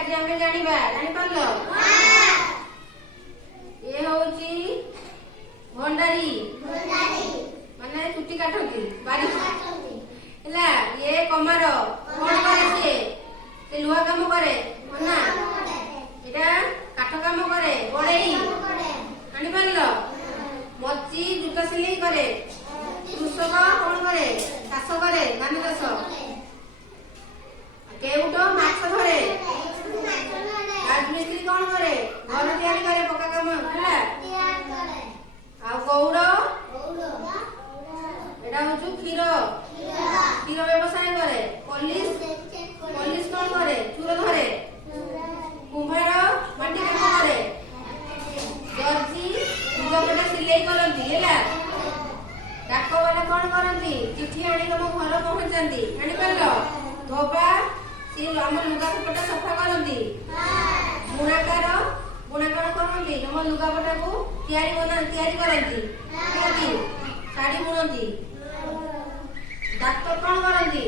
आज आम जाना जापार ये हूँ भंडारी माने चुटी काटती बारी है ये कमार कौन करे से लुहा काम करे मना यहाँ काठ काम करे बड़े आनीपार मची जूता सिलाई करे कृषक कौन करे चाष करे धान चाष केउट माछ धरे राजमिस्त्री कौन करे घर तैयारी करे पक्का काम है आ गौड़ एटा हूँ क्षीर क्षीर व्यवसाय करे पुलिस कौन करे चूर धरे कुम्हार माटी काम करे दर्जी लुगापटा सिलाई करती है डाक वाला कौन करती चिठी आनी तुम घर पहुंचाती आनीपार धोबा सी आम लुगापटा सफा करती बुणाकार करती तुम लुगापटा को तैयारी करती शाढ़ी बुणती डाक्तर कौन करती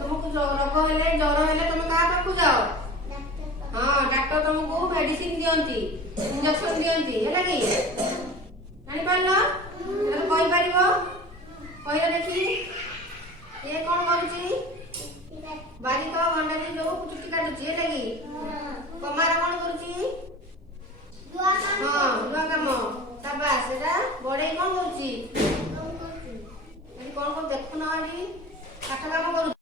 तुमको रोग हेले ज्वर हेले तुम क्या पाखु जाओ हाँ डाक्तर तुमको मेडिसिन दियंती इंजेक्शन दियंती है कि जानीपार कहीपर कह देखी ये कौन करुच्ची बारी तो भंडारी जो चुटी काटुची है कि कमार कौन करुच्ची हाँ लुहा काम शाबाश एटा बड़े कौन करुच्ची कौन कौन देखु ना काठ काम करुच्ची